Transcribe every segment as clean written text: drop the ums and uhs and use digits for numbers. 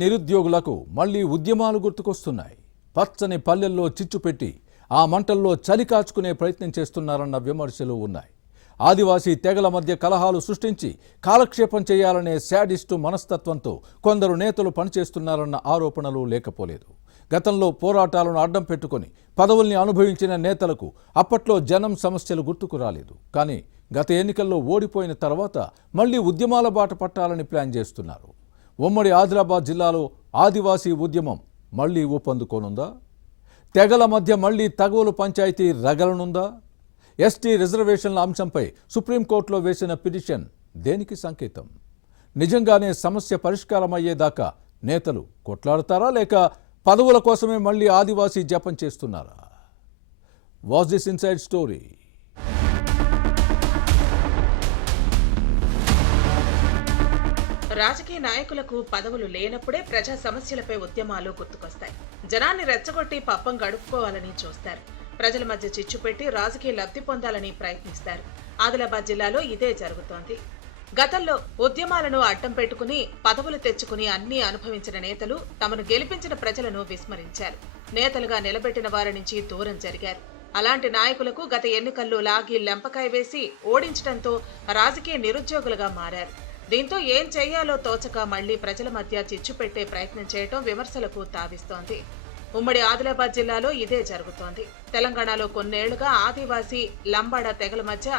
నిరుద్యోగులకు మళ్లీ ఉద్యమాలు గుర్తుకొస్తున్నాయి. పచ్చని పల్లెల్లో చిచ్చు పెట్టి ఆ మంటల్లో చలి కాచుకునే ప్రయత్నం చేస్తున్నారన్న విమర్శలు ఉన్నాయి. ఆదివాసీ తెగల మధ్య కలహాలు సృష్టించి కాలక్షేపం చేయాలనే శాడిస్టు మనస్తత్వంతో కొందరు నేతలు పనిచేస్తున్నారన్న ఆరోపణలు లేకపోలేదు. గతంలో పోరాటాలను అడ్డం పెట్టుకుని పదవుల్ని అనుభవించిన నేతలకు అప్పట్లో జనం సమస్యలు గుర్తుకు రాలేదు. కానీ గత ఎన్నికల్లో ఓడిపోయిన తర్వాత మళ్లీ ఉద్యమాల బాట పట్టాలని ప్లాన్ చేస్తున్నారు. ఉమ్మడి ఆదిలాబాద్ జిల్లాలో ఆదివాసీ ఉద్యమం మళ్లీ ఊపందుకోనుందా? తెగల మధ్య మళ్లీ తగవులు పంచాయతీ రగలనుందా? ఎస్టీ రిజర్వేషన్ల అంశంపై సుప్రీంకోర్టులో వేసిన పిటిషన్ దేనికి సంకేతం? నిజంగానే సమస్య పరిష్కారమయ్యేదాకా నేతలు కొట్లాడతారా, లేక పదవుల కోసమే మళ్లీ ఆదివాసీ జపం చేస్తున్నారా? Watch this inside story. రాజకీయ నాయకులకు పదవులు లేనప్పుడే ప్రజా సమస్యలపై ఉద్యమాలు గుర్తుకొస్తాయి. జనాన్ని రెచ్చగొట్టి పప్పం గడుపుకోవాలని చూస్తారు. ప్రజల మధ్య చిచ్చు పెట్టి రాజకీయ లబ్ధి పొందాలని ప్రయత్నిస్తారు. ఆదిలాబాద్ జిల్లాలో ఇదే జరుగుతోంది. గతంలో ఉద్యమాలను అడ్డం పెట్టుకుని పదవులు తెచ్చుకుని అన్ని అనుభవించిన నేతలు తమను గెలిపించిన ప్రజలను విస్మరించారు. నేతలుగా నిలబెట్టిన వారి నుంచి దూరం జరిగారు. అలాంటి నాయకులకు గత ఎన్నికల్లో లాగి లెంపకాయ వేసి ఓడించడంతో రాజకీయ నిరుద్యోగులుగా మారారు. దీంతో ఏం చేయాలో తోచక మళ్లీ ప్రజల మధ్య చిచ్చు పెట్టే ప్రయత్నం చేయటం విమర్శలకు తావిస్తోంది. ఉమ్మడి ఆదిలాబాద్ జిల్లాలో ఇదే జరుగుతోంది. తెలంగాణలో కొన్నేళ్లుగా ఆదివాసీ లంబాడ తెగల మధ్య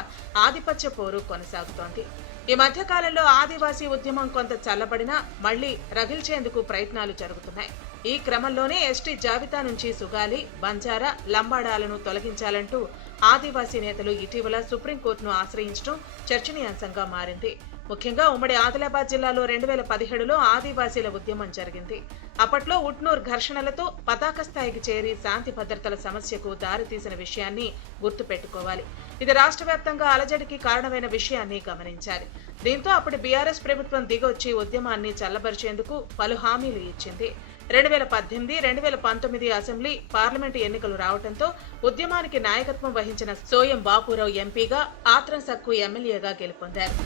ఆధిపత్య పోరు కొనసాగుతోంది. ఈ మధ్య కాలంలో ఆదివాసీ ఉద్యమం కొంత చల్లబడినా మళ్లీ రగిల్చేందుకు ప్రయత్నాలు జరుగుతున్నాయి. ఈ క్రమంలోనే ఎస్టీ జాబితా నుంచి సుగాలి, బంజారా, లంబాడాలను తొలగించాలంటూ ఆదివాసీ నేతలు ఇటీవల సుప్రీంకోర్టును ఆశ్రయించడం చర్చనీయాంశంగా మారింది. ముఖ్యంగా ఉమ్మడి ఆదిలాబాద్ జిల్లాలో 2017లో ఆదివాసీల ఉద్యమం జరిగింది. అప్పట్లో ఉట్నూర్ ఘర్షణలతో పతాక స్థాయికి చేరి శాంతి భద్రతల సమస్యకు దారితీసిన విషయాన్ని గుర్తుపెట్టుకోవాలి. ఇది రాష్ట్ర వ్యాప్తంగా అలజడికి కారణమైన విషయాన్ని గమనించాలి. దీంతో అప్పటి బీఆర్ఎస్ ప్రభుత్వం దిగొచ్చి ఉద్యమాన్ని చల్లబరిచేందుకు పలు హామీలు ఇచ్చింది. 2018, 2019 అసెంబ్లీ, పార్లమెంటు ఎన్నికలు రావడంతో ఉద్యమానికి నాయకత్వం వహించిన సోయం బాపురావు ఎంపీగా, ఆత్రం సక్కు ఎమ్మెల్యేగా గెలుపొందారు.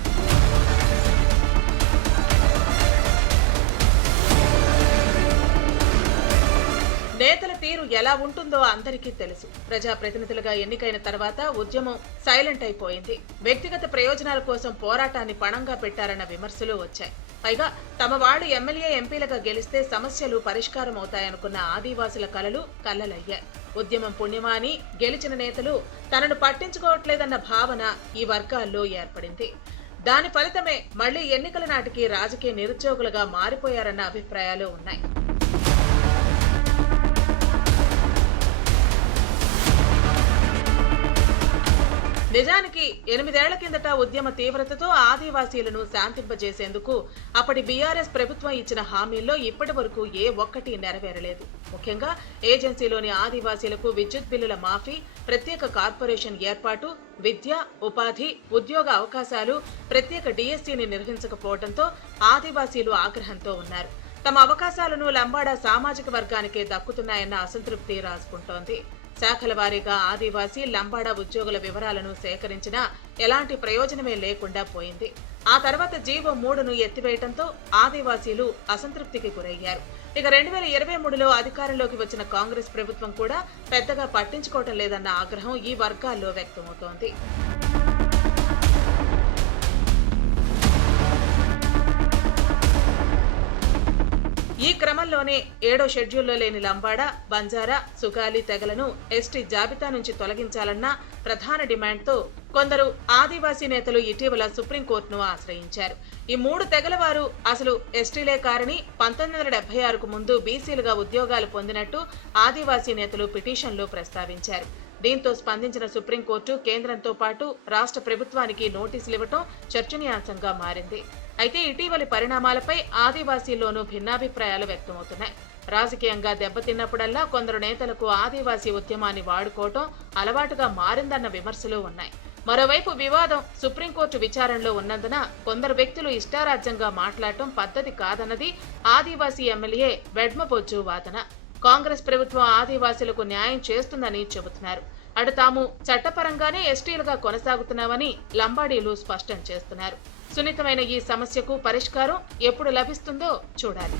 నేతల తీరు ఎలా ఉంటుందో అందరికీ తెలుసు. ప్రజాప్రతినిధులుగా ఎన్నికైన తర్వాత ఉద్యమం సైలెంట్ అయిపోయింది. వ్యక్తిగత ప్రయోజనాల కోసం పోరాటాన్ని పణంగా పెట్టారన్న విమర్శలు వచ్చాయి. పైగా తమ వాళ్లు ఎమ్మెల్యే, ఎంపీలుగా గెలిస్తే సమస్యలు పరిష్కారం అవుతాయనుకున్న ఆదివాసుల కలలు కల్లలయ్యాయి. ఉద్యమం పుణ్యమా అని గెలిచిన నేతలు తనను పట్టించుకోవట్లేదన్న భావన ఈ వర్గాల్లో ఏర్పడింది. దాని ఫలితమే మళ్లీ ఎన్నికల నాటికి రాజకీయ నిరుద్యోగులుగా మారిపోయారన్న అభిప్రాయాలు ఉన్నాయి. నిజానికి 8 ఏళ్ల కిందట ఉద్యమ తీవ్రతతో ఆదివాసీలను శాంతింపజేసేందుకు అప్పటి బీఆర్ఎస్ ప్రభుత్వం ఇచ్చిన హామీల్లో ఇప్పటి వరకు ఏ ఒక్కటి నెరవేరలేదు. ముఖ్యంగా ఏజెన్సీలోని ఆదివాసీలకు విద్యుత్ బిల్లుల మాఫీ, ప్రత్యేక కార్పొరేషన్ ఏర్పాటు, విద్య, ఉపాధి, ఉద్యోగ అవకాశాలు, ప్రత్యేక డిఎస్సీని నిర్వహించకపోవడంతో ఆదివాసీలు ఆగ్రహంతో ఉన్నారు. తమ అవకాశాలను లంబాడా సామాజిక వర్గానికే దక్కుతున్నాయన్న అసంతృప్తి రాసుకుంటోంది. శాఖల వారీగా ఆదివాసీ, లంబాడా ఉద్యోగుల వివరాలను సేకరించినా ఎలాంటి ప్రయోజనమే లేకుండా పోయింది. ఆ తర్వాత జీవో 3ను ఎత్తివేయడంతో ఆదివాసీలు అసంతృప్తికి గురయ్యారు. ఇక 2023లో అధికారంలోకి వచ్చిన కాంగ్రెస్ ప్రభుత్వం కూడా పెద్దగా పట్టించుకోవటం లేదన్న ఆగ్రహం ఈ వర్గాల్లో వ్యక్తమవుతోంది. ఈ క్రమంలోనే 7వ షెడ్యూల్లో లేని లంబాడా, బంజారా, సుగాలి తెగలను ఎస్టీ జాబితా నుంచి తొలగించాలన్న ప్రధాన డిమాండ్తో కొందరు ఆదివాసీ నేతలు ఇటీవల సుప్రీంకోర్టును ఆశ్రయించారు. ఈ 3 తెగల వారు అసలు ఎస్టీలే కారని 1976కు ముందు బీసీలుగా ఉద్యోగాలు పొందినట్టు ఆదివాసీ నేతలు పిటిషన్లో ప్రస్తావించారు. దీంతో స్పందించిన సుప్రీంకోర్టు కేంద్రంతో పాటు రాష్ట్ర ప్రభుత్వానికి నోటీసులు ఇవ్వటం చర్చనీయాంశంగా మారింది. అయితే ఇటీవలి పరిణామాలపై ఆదివాసీల్లోనూ భిన్నాభిప్రాయాలు వ్యక్తమవుతున్నాయి. రాజకీయంగా దెబ్బతిన్నప్పుడల్లా కొందరు నేతలకు ఆదివాసీ ఉద్యమాన్ని వాడుకోవటం అలవాటుగా మారిందన్న విమర్శలు ఉన్నాయి. మరోవైపు వివాదం సుప్రీంకోర్టు విచారణలో ఉన్నందున కొందరు వ్యక్తులు ఇష్టారాజ్యంగా మాట్లాడటం పద్ధతి కాదన్నది ఆదివాసీ ఎమ్మెల్యే వెడ్మబొజ్జు వాదన. కాంగ్రెస్ ప్రభుత్వం ఆదివాసీలకు న్యాయం చేస్తుందని చెబుతున్నారు. అటు తాము చట్టపరంగానే ఎస్టీలుగా కొనసాగుతున్నామని లంబాడీలు స్పష్టం చేస్తున్నారు. సున్నితమైన ఈ సమస్యకు పరిష్కారం ఎప్పుడు లభిస్తుందో చూడాలి.